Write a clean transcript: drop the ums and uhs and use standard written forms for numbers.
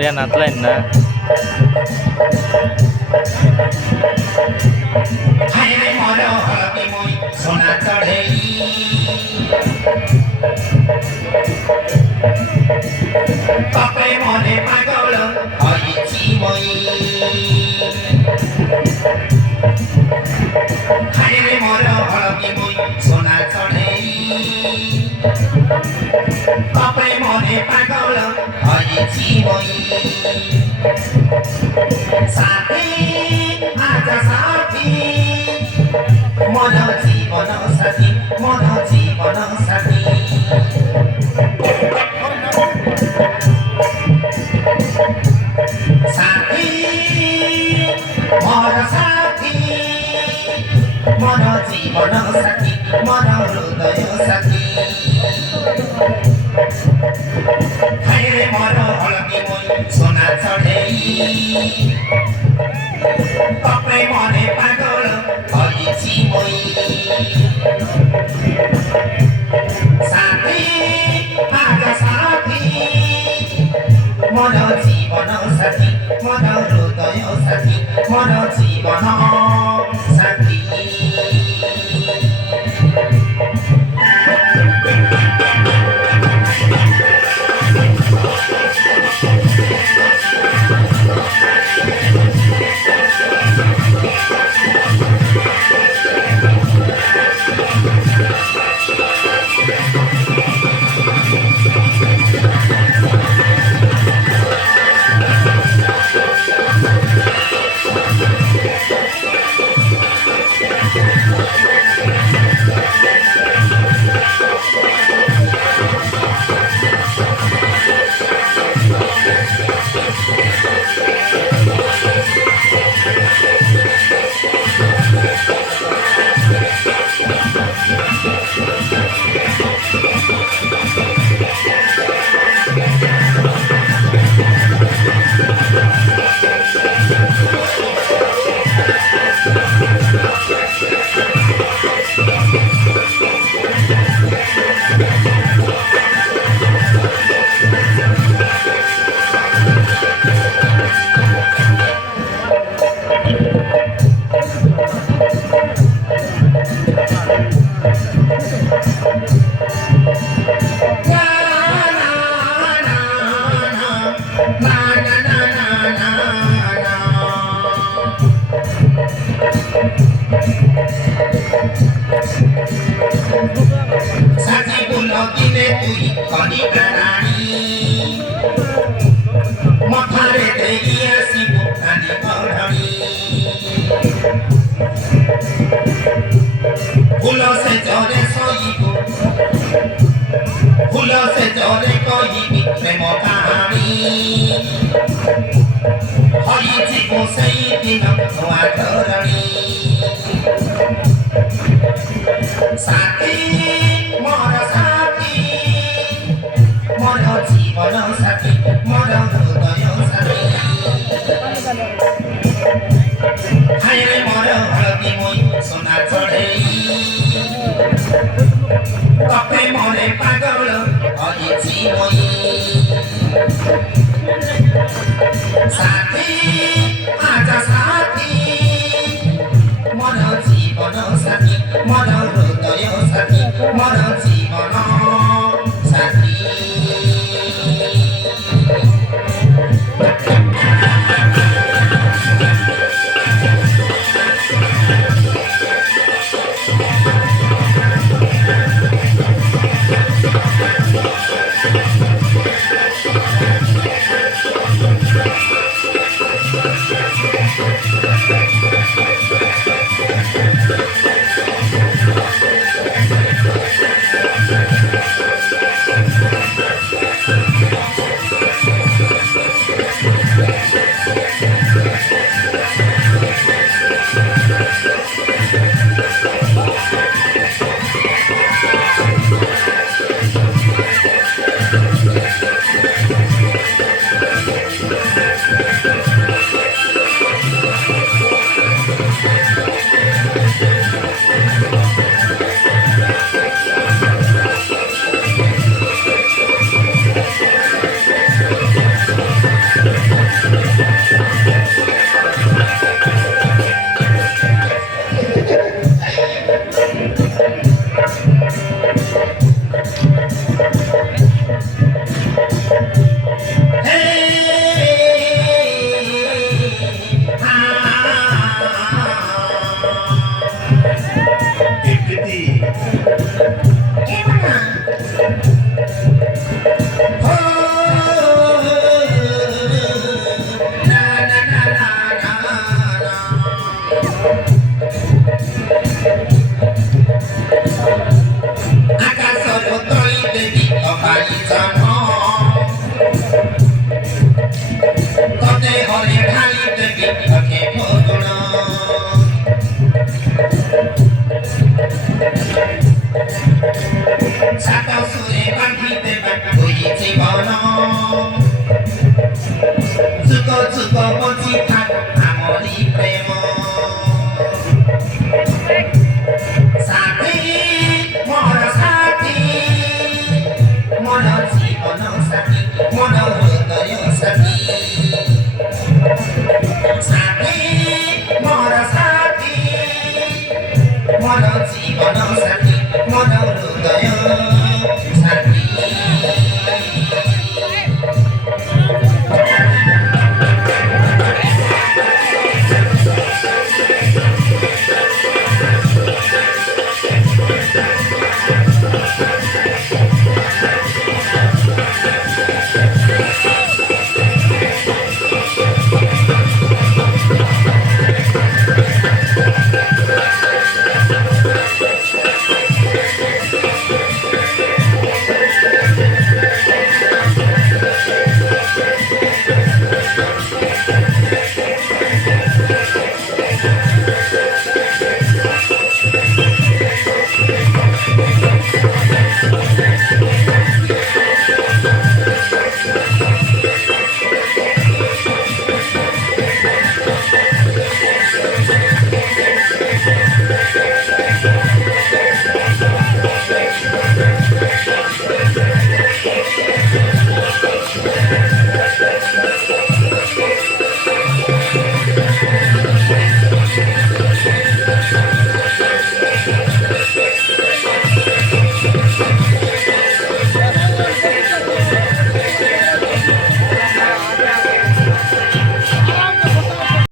বঢ়িয়া নাচলেন না সোনা চড়ে বাপে মনে পাগল হয়েছি মই খাইরে মর হলকি মই সোনা চড়ে বাপে মনে পাগল হয়েছি মই সাথী আজা সাথী মন জীবন সাথী মন জীবন সাথী সাথী মন সাথী মন জীবন সাথী মন হৃদয় সাথী খাইরে মর হলকি মই সোনা চড়েই বাপে মনে পাগল হয়েছি মই সাথী আজ সাথী মন জীবন সাথী মন হৃদয় সাথী মন জীবন সাথী সাথী বুলো দিনে তুই কণিকা রানী মথারে দেই আসিব খানি পড়ানি ফুল সে জরে সইব ফুল সে জরে কহিবি প্রেম কাহানি হইଯିବ ସେଇ ଦିନ ନୂଆ ଧରଣୀ সাথী মর সাথী মর জীবন সাথী মর হৃদয় সাথী হাইরে মর হলকি মই সোনা চড়েই বাপে মনে পাগল হয়েছি মই সাথী আজা সাথী মন জীবন সাথী মন হৃদয় সাথী মন জীবন সাথী Satu